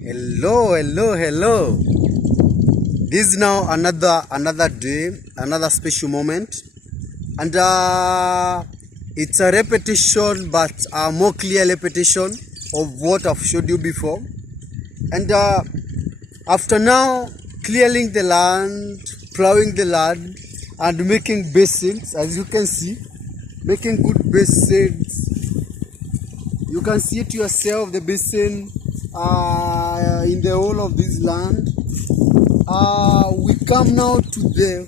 Hello. This is now another day, another special moment, and it's a repetition, but a more clear repetition of what I've showed you before. And after now clearing the land, plowing the land, and making basins, as you can see, making good basins. You can see it yourself, the basin in the whole of this land. We come now to the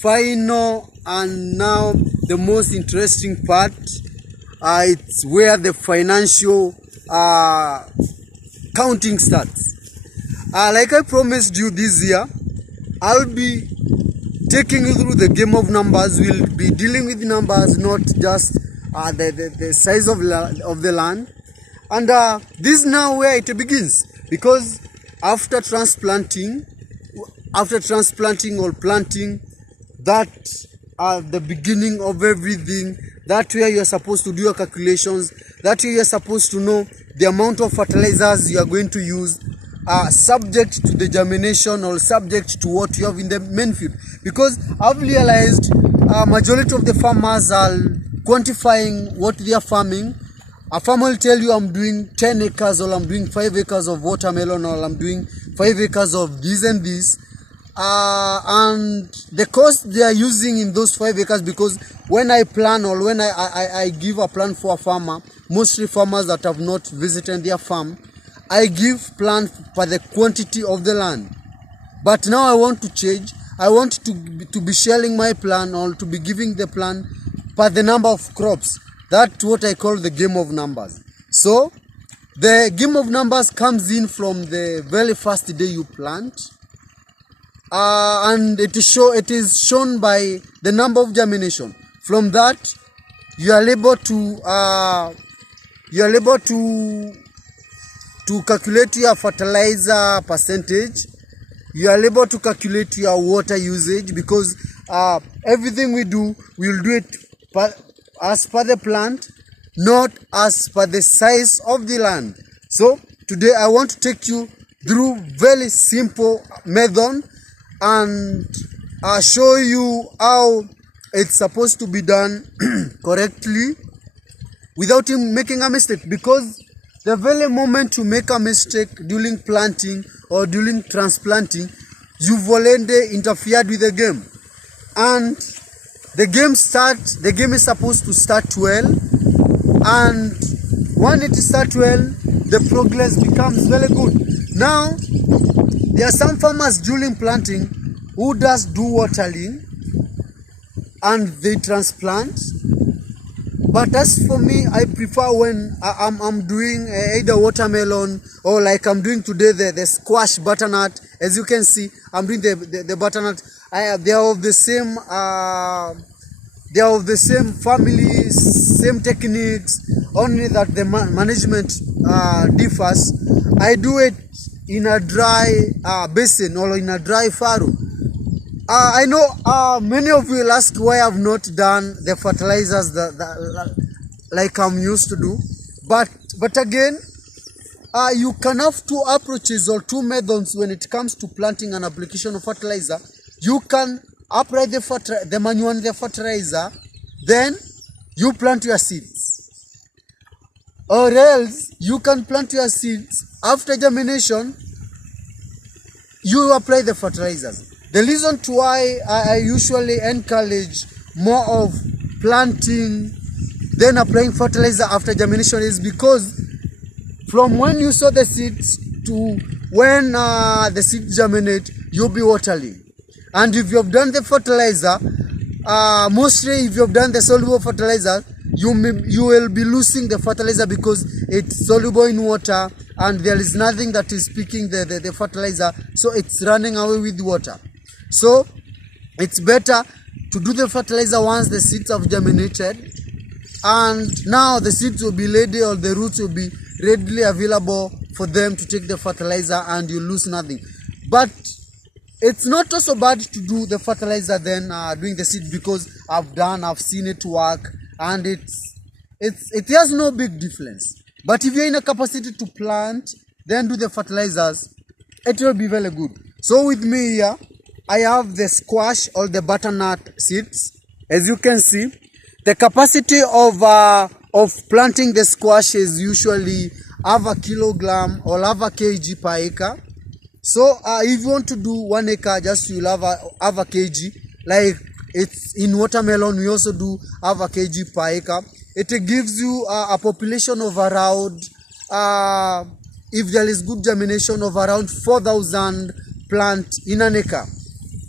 final and now the most interesting part. It's where the financial counting starts. Like I promised you this year, I'll be taking you through the game of numbers. We'll be dealing with numbers, not just the size of the land. And this is now where it begins, because after transplanting or planting, that the beginning of everything. That where you're supposed to do your calculations. That where you're supposed to know the amount of fertilizers you are going to use, subject to the germination or subject to what you have in the main field. Because I've realized majority of the farmers are quantifying what they are farming. A farmer will tell you, I'm doing 10 acres, or I'm doing 5 acres of watermelon, or I'm doing 5 acres of this and this. And the cost they are using in those 5 acres, because when I plan or when I give a plan for a farmer, mostly farmers that have not visited their farm, I give plan for the quantity of the land. But now I want to change. I want to be sharing my plan, or to be giving the plan per the number of crops. That's what I call the game of numbers. So the game of numbers comes in from the very first day you plant, and it is shown by the number of germination. From that, you are able to calculate your fertilizer percentage. You are able to calculate your water usage, because everything we do, we'll do it as per the plant, not as per the size of the land. So today I want to take you through very simple method and show you how it's supposed to be done correctly without making a mistake. Because the very moment you make a mistake during planting or during transplanting, you've already interfered with the game. And the game is supposed to start well, and when it starts well, the progress becomes very good. Now, there are some farmers during planting who does do watering and they transplant. But as for me, I prefer when I'm doing either watermelon, or like I'm doing today the squash butternut. As you can see, I'm doing the butternut. They are of the same family, same techniques, only that the management differs. I do it in a dry basin or in a dry farrow. I know many of you will ask why I've not done the fertilizers like I'm used to do. But again, you can have two approaches or two methods when it comes to planting and application of fertilizer. You can apply the manure and the fertilizer, then you plant your seeds. Or else you can plant your seeds, after germination you apply the fertilizers. The reason to why I usually encourage more of planting then applying fertilizer after germination is because from when you sow the seeds to when the seeds germinate, you'll be watering. And if you have done the fertilizer, mostly if you have done the soluble fertilizer, you will be losing the fertilizer because it's soluble in water and there is nothing that is picking the fertilizer, so it's running away with water. So it's better to do the fertilizer once the seeds have germinated, and now the seeds will be ready, or the roots will be readily available for them to take the fertilizer, and you lose nothing. But it's not also bad to do the fertilizer then doing the seed, because I've seen it work, and it has no big difference. But if you're in a capacity to plant, then do the fertilizers, it will be very good. So with me here, I have the squash or the butternut seeds. As you can see, the capacity of planting the squash is usually half a kilogram or half a kg per acre. So if you want to do 1 acre, just you'll have half a kg. Like it's in watermelon, we also do half a kg per acre. It gives you a population of around, if there is good germination, of around 4,000 plants in an acre.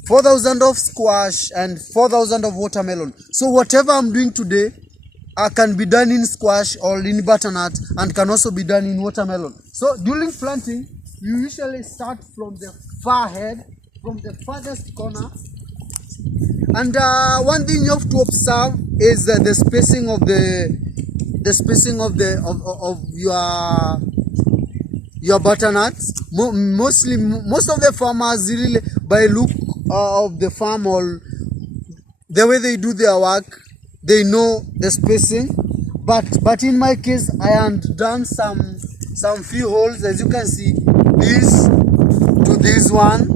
4,000 of squash and 4,000 of watermelon. So whatever I'm doing today can be done in squash or in butternut and can also be done in watermelon. So during planting, you usually start from the far head, from the farthest corner. And one thing you have to observe is the spacing of your butternuts. Most of the farmers really, by look of the farm or the way they do their work, they know the spacing. But in my case, I had done some few holes. As you can see, this to this one,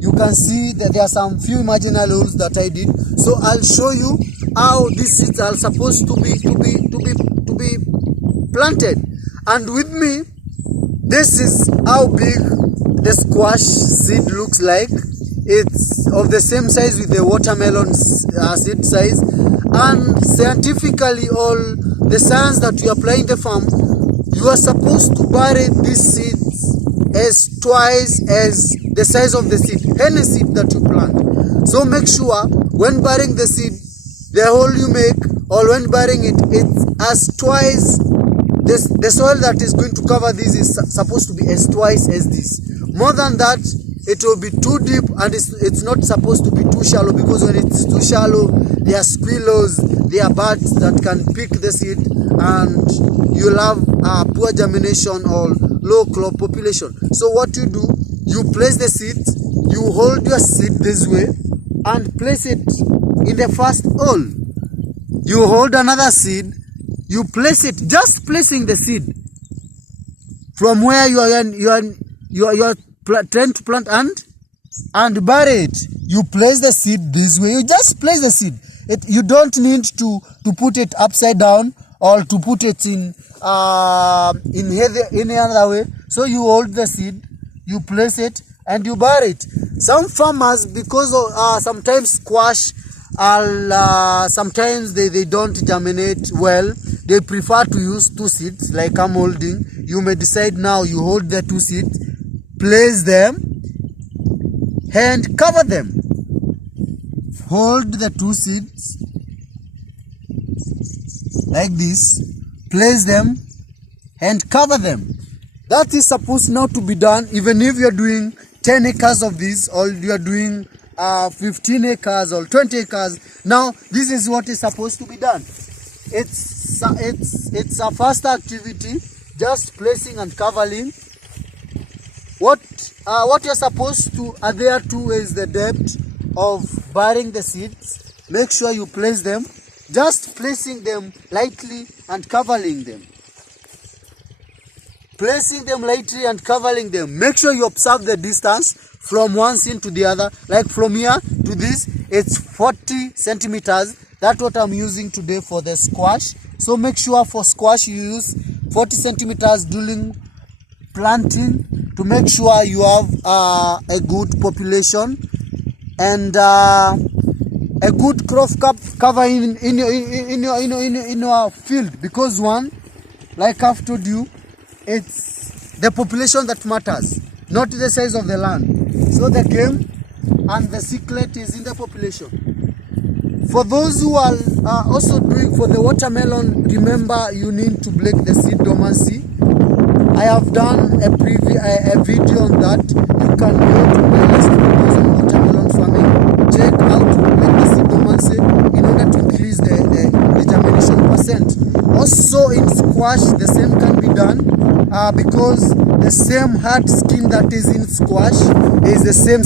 you can see that there are some few imaginary holes that I did. So I'll show you how these seeds are supposed to be planted. And with me, this is how big the squash seed looks like. It's of the same size with the watermelon seed size. And scientifically, all the science that you apply in the farm, you are supposed to bury these seeds as twice as the size of the seed, any seed that you plant. So make sure when burying the seed, the hole you make, or when burying it, it's as twice. The soil that is going to cover this is supposed to be as twice as this. More than that, it will be too deep, and it's not supposed to be too shallow, because when it's too shallow, there are squirrels, there are birds that can pick the seed, and you'll have poor germination or low crop population. So what you do, you place the seeds, you hold your seed this way and place it in the first hole. You hold another seed, you place it, just placing the seed from where you are trying to plant and bury it. You place the seed this way. You just place the seed. You don't need to put it upside down or to put it in any other way. So you hold the seed, you place it, and you bury it. Some farmers, because of, sometimes squash sometimes they don't germinate well, they prefer to use two seeds like I'm holding. You may decide now you hold the two seeds, place them and cover them. Hold the two seeds like this, place them and cover them. That is supposed now to be done even if you are doing 10 acres of this, or you are doing 15 acres or 20 acres. Now this is what is supposed to be done. It's a fast activity, just placing and covering. What you're supposed to adhere to is the depth of burying the seeds. Make sure you place them, just placing them lightly and covering them. Placing them lightly and covering them. Make sure you observe the distance from one seed to the other. Like from here to this, it's 40 centimeters. That's what I'm using today for the squash. So make sure for squash you use 40 centimeters during planting to make sure you have a good population and a good crop cover in your field. Because one, like I've told you, it's the population that matters, not the size of the land. So the game and the secret is in the population. For those who are also doing for the watermelon, remember you need to break the seed dormancy. I have done a video on that. You can go to my list videos on watermelon farming. Check how to break the seed dormancy in order to increase the germination percent. Also in squash, the same can be done because the same hard skin that is in squash is the same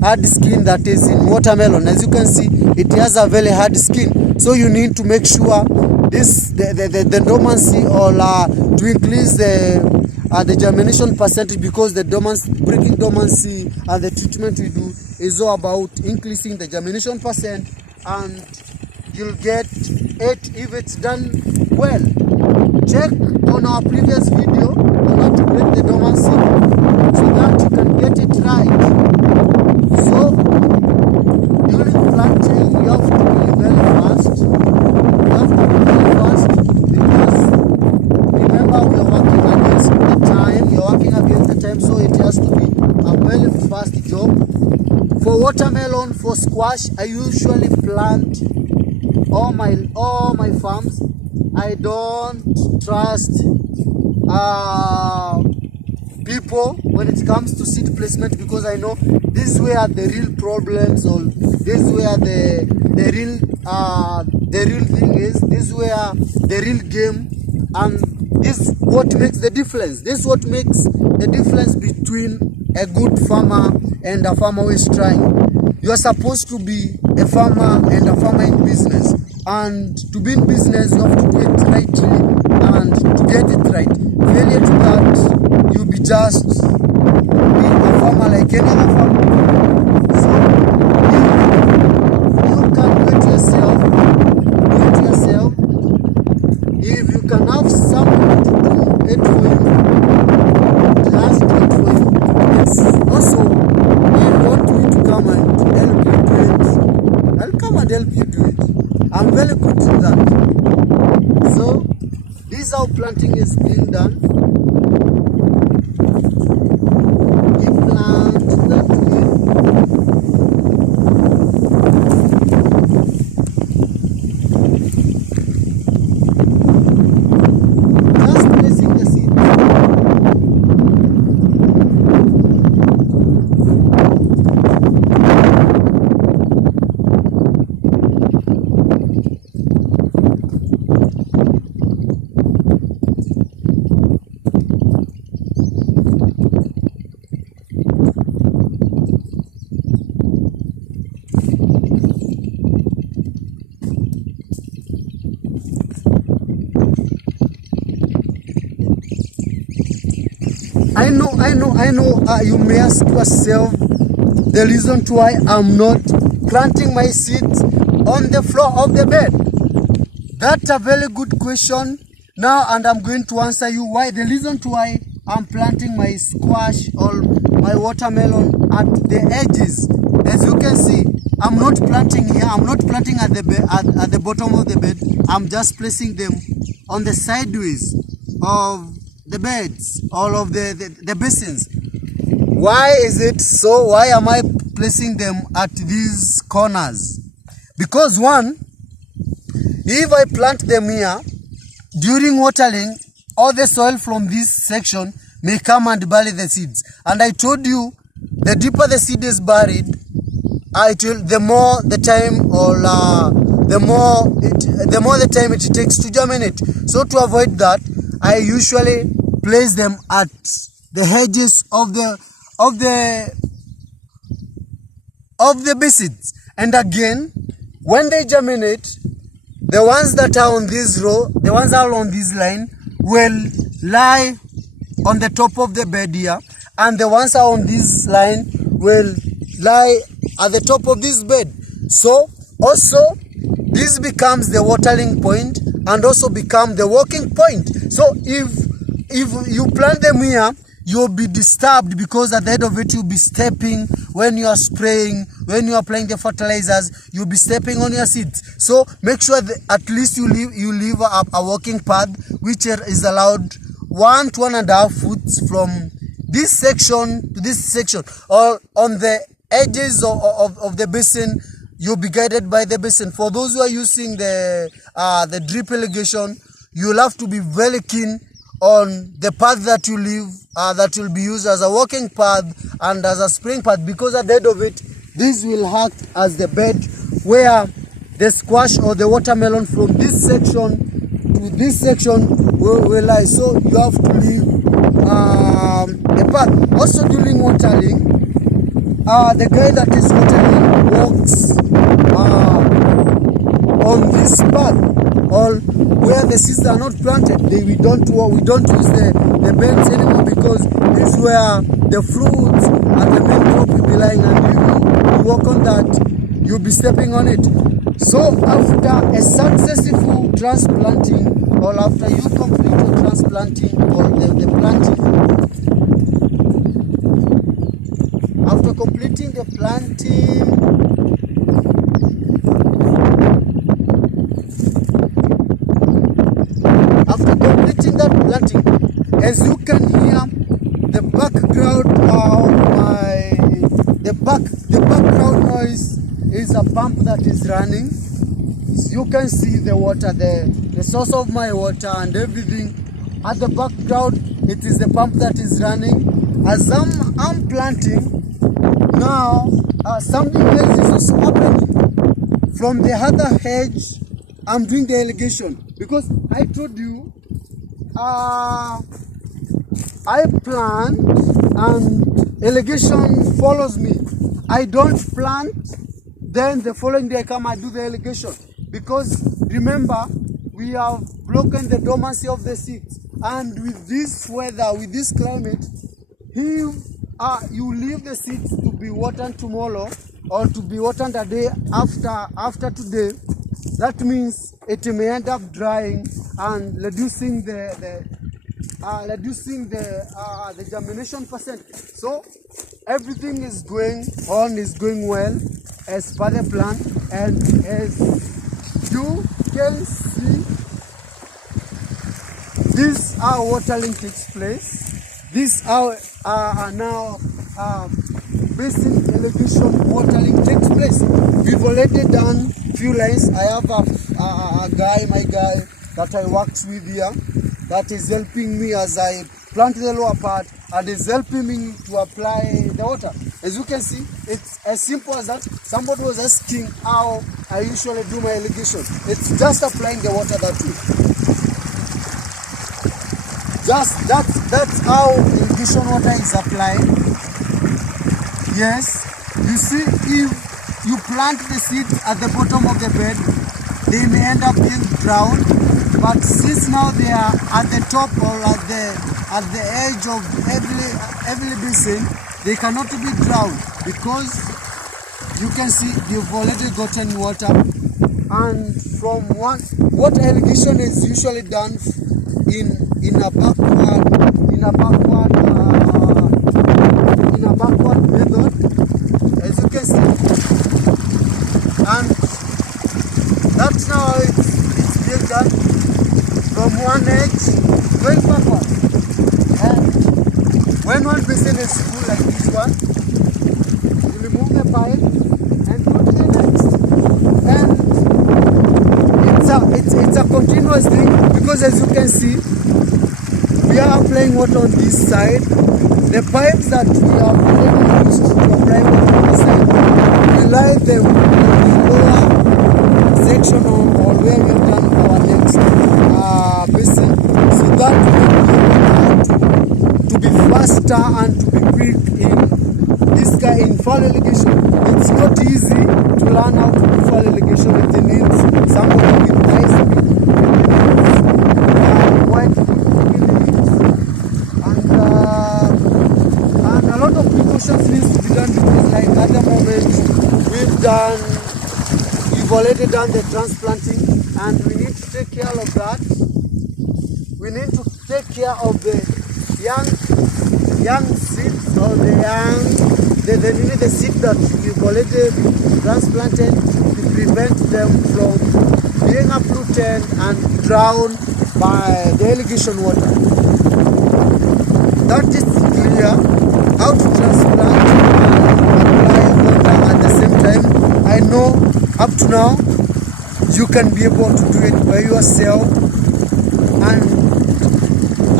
hard skin that is in watermelon. As you can see, it has a very hard skin. So you need to make sure the dormancy or to increase the germination percentage, because the dormancy, breaking dormancy and the treatment we do is all about increasing the germination percent, and you'll get it if it's done well. Check on our previous video on how to break the dormancy so that you can get it right. So during planting, you have to be very fast. You have to be very fast because remember we are working against the time. You're working against the time, so it has to be a very fast job. For watermelon, for squash, I usually plant all my farms. I don't trust people when it comes to seed placement, because I know this is where the real problems, or this is where the real thing is. This is where the real game, and this is what makes the difference. This is what makes the difference between a good farmer and a farmer who is trying. You are supposed to be a farmer and a farmer in business. And to be in business, you have to do it rightly and to get it right. Failure to that, you'll be just being a farmer like any other farmer. So, if you can do it yourself, do it yourself. If you can have someone to do it for you, just do it for you. It's also, if you want me to come and help you do it, I'll come and help you do it. I'm very good at that. So, this is how planting is being done. You plant that way. Just placing the seed. I know, you may ask yourself the reason to why I'm not planting my seeds on the floor of the bed. That's a very good question now, and I'm going to answer you why. The reason to why I'm planting my squash or my watermelon at the edges. As you can see, I'm not planting here. I'm not planting at the bottom of the bed. I'm just placing them on the sideways of the beds, all of the basins. Why is it so? Why am I placing them at these corners? Because one, if I plant them here, during watering, all the soil from this section may come and bury the seeds. And I told you, the deeper the seed is buried, the more the time, or the more the time it takes to germinate. So to avoid that, I usually place them at the hedges of the basins. And again, when they germinate, the ones that are on this row, the ones that are on this line, will lie on the top of the bed here, and the ones that are on this line will lie at the top of this bed. So also this becomes the watering point and also become the walking point. So if you plant them here, you'll be disturbed, because at the end of it you'll be stepping when you are spraying, when you are applying the fertilizers, you'll be stepping on your seeds. So make sure that at least you leave a walking path which is allowed 1 to 1.5 foot from this section to this section, or on the edges of the basin. You'll be guided by the basin. For those who are using the drip irrigation, you'll have to be very keen on the path that you leave, that will be used as a walking path and as a spraying path, because at the end of it, this will act as the bed where the squash or the watermelon from this section to this section will lie. So you have to leave a path. Also during watering, the guy that is watering walks on this path, or where the seeds are not planted. We don't use the beds anymore, because this is where the fruits and the main crop will be lying, and you walk on that, you'll be stepping on it. So after a successful transplanting, or after you complete your transplanting or the planting, after completing the planting, as you can hear, the background background noise is a pump that is running. You can see the water there, the source of my water and everything. At the background, it is the pump that is running. As I'm planting, now something else is also happening. From the other hedge, I'm doing the irrigation, because I told you I plant and irrigation follows me. I don't plant, then the following day I come, I do the irrigation. Because remember, we have broken the dormancy of the seeds. And with this weather, with this climate, if you leave the seeds to be watered tomorrow or to be watered a day after today, that means it may end up drying and reducing the germination percent. So everything is going on, is going well as per the plan, and as you can see, this our watering takes place. This our now basic irrigation watering takes place. We've already done few lines. I have my guy that I worked with here, that is helping me as I plant the lower part and is helping me to apply the water. As you can see, it's as simple as that. Somebody was asking how I usually do my irrigation. It's just applying the water that way. That's how irrigation water is applied. Yes, you see, if you plant the seeds at the bottom of the bed, they may end up being drowned. But since now they are at the top or at the edge of every basin, they cannot be drowned, because you can see you've already gotten water. And from what irrigation is usually done in a backward method, as you can see, and that's now it's being done from one edge going backward. And when one basin is full like this one, you remove the pipe and go to the next. And it's a continuous thing, because as you can see, we are applying water on this side. The pipes that we have already used to apply water on this side, we lie them in the lower section or where we've done our next basin, so that we can be able to be faster and to be quick in fall irrigation. It's not easy to learn how to do fall irrigation. It needs somebody with high speed, wide and a lot of precautions needs to be done, because like at the moment we've already done the transplanting, and we need to take care of that. We need to take care of the young seeds, or the seed that we've already transplanted, to prevent them from being uprooted and drowned by the irrigation water. That is clear how to transplant and apply water at the same time. I know up to now you can be able to do it by yourself, and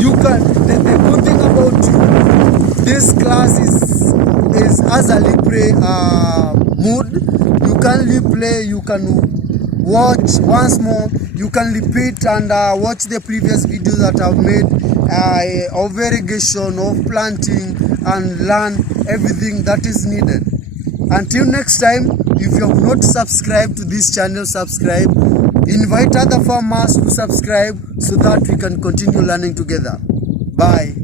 you can. The good thing about this class is as a libre mood. You can replay, you can watch once more, you can repeat and watch the previous videos that I've made of irrigation, of planting, and learn everything that is needed. Until next time, if you have not subscribed to this channel, subscribe. Invite other farmers to subscribe so that we can continue learning together. Bye.